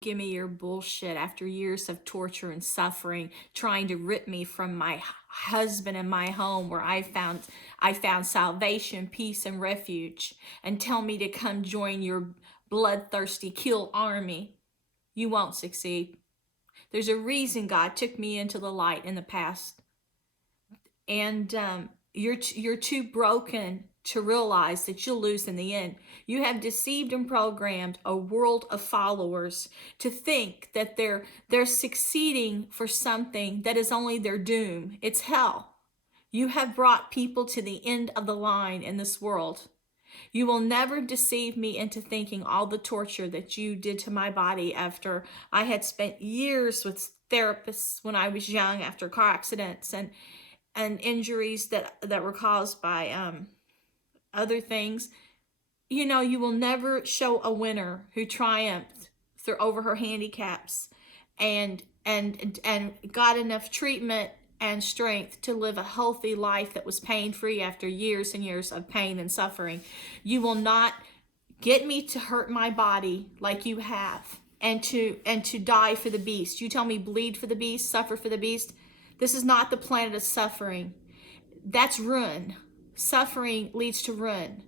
Give me your bullshit after years of torture and suffering, trying to rip me from my husband and my home where I found salvation, peace, and refuge, and tell me to come join your bloodthirsty kill army. You won't succeed. There's a reason God took me into the light in the past. And you're too broken to realize that you'll lose in the end. You have deceived and programmed a world of followers to think that they're succeeding for something that is only their doom. It's hell. You have brought people to the end of the line in this world. You will never deceive me into thinking all the torture that you did to my body after I had spent years with therapists when I was young after car accidents and injuries that were caused by other things. You know, you will never show a winner who triumphed through over her handicaps and got enough treatment and strength to live a healthy life that was pain-free after years and years of pain and suffering. You will not get me to hurt my body like you have and to die for the beast. You tell me bleed for the beast, suffer for the beast. This is not the planet of suffering. That's ruin. Suffering leads to ruin.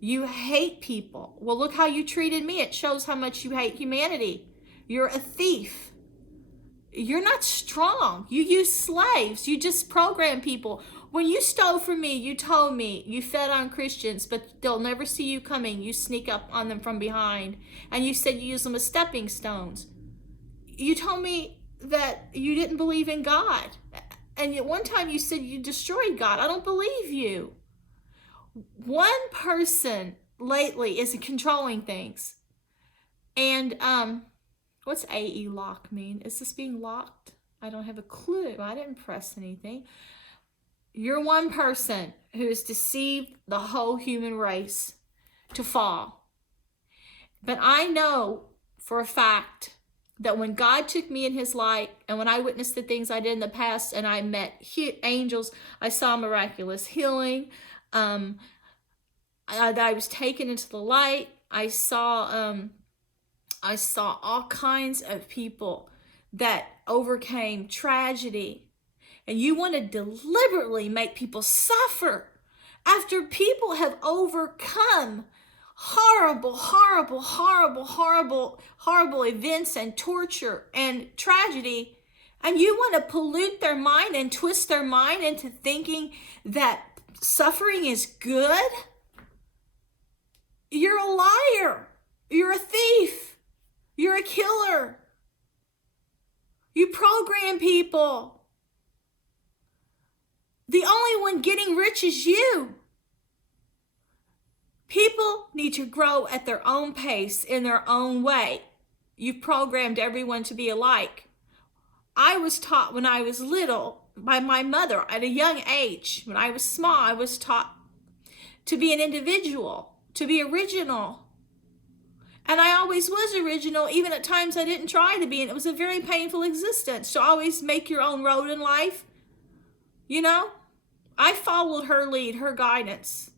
You hate people. Well, look how you treated me. It shows how much you hate humanity. You're a thief. You're not strong. You use slaves. You just program people. When you stole from me, you told me you fed on Christians, but they'll never see you coming. You sneak up on them from behind. And you said you use them as stepping stones. You told me that you didn't believe in God. And at one time you said you destroyed God. I don't believe you. One person lately is controlling things. And what's AE lock mean? Is this being locked? I don't have a clue. I didn't press anything. You're one person who has deceived the whole human race to fall. But I know for a fact that when God took me in his light and when I witnessed the things I did in the past and I met angels, I saw miraculous healing, that I was taken into the light. I saw all kinds of people that overcame tragedy. And you want to deliberately make people suffer after people have overcome horrible events and torture and tragedy, and you want to pollute their mind and twist their mind into thinking that suffering is good? You're a liar. You're a thief. You're a killer. You program people. The only one getting rich is you. People need to grow at their own pace, in their own way. You've programmed everyone to be alike. I was taught when I was little by my mother at a young age. When I was small, I was taught to be an individual, to be original. And I always was original, even at times I didn't try to be. And it was a very painful existence to always make your own road in life. You know, I followed her lead, her guidance.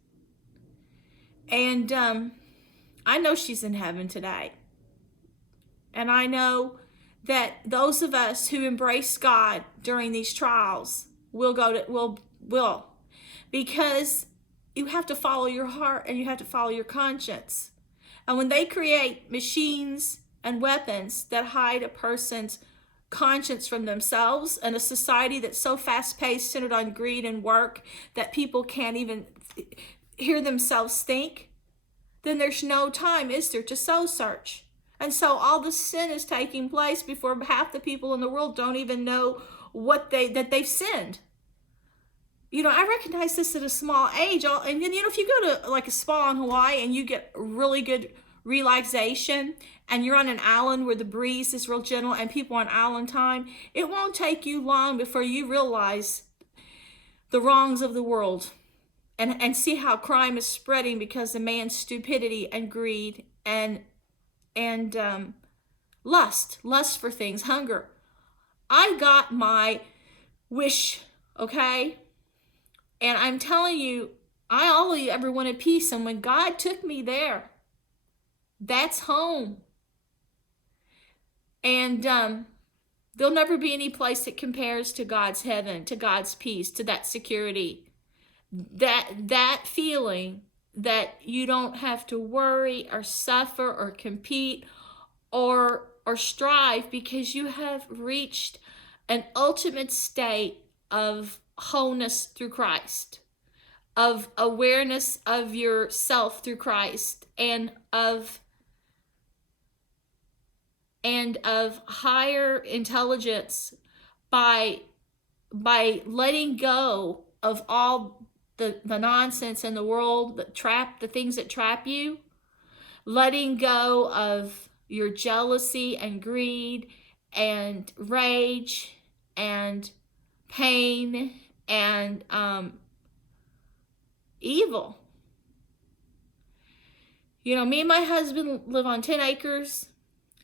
And I know she's in heaven today. And I know that those of us who embrace God during these trials will. Because you have to follow your heart and you have to follow your conscience. And when they create machines and weapons that hide a person's conscience from themselves, and a society that's so fast-paced, centered on greed and work, that people can't even hear themselves think, then there's no time, is there, to soul search. And so all the sin is taking place before half the people in the world don't even know that they've sinned. You know, I recognize this at a small age. And then, you know, if you go to like a spa in Hawaii and you get really good relaxation and you're on an island where the breeze is real gentle and people on island time, it won't take you long before you realize the wrongs of the world and see how crime is spreading because of man's stupidity and greed and lust for things, hunger. I got my wish, okay? And I'm telling you, I only ever wanted peace. And when God took me there, that's home. And there'll never be any place that compares to God's heaven, to God's peace, to that security. That feeling that you don't have to worry or suffer or compete or strive, because you have reached an ultimate state of wholeness through Christ, of awareness of yourself through Christ, and of higher intelligence by letting go of all the nonsense in the world, the things that trap you, letting go of your jealousy and greed and rage and pain and evil. You know, me and my husband live on 10 acres,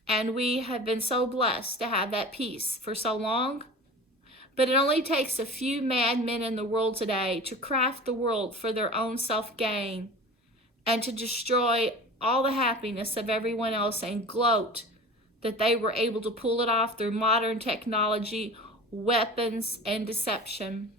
and we have been so blessed to have that peace for so long. But it only takes a few madmen in the world today to craft the world for their own self-gain and to destroy all the happiness of everyone else and gloat that they were able to pull it off through modern technology, weapons, and deception.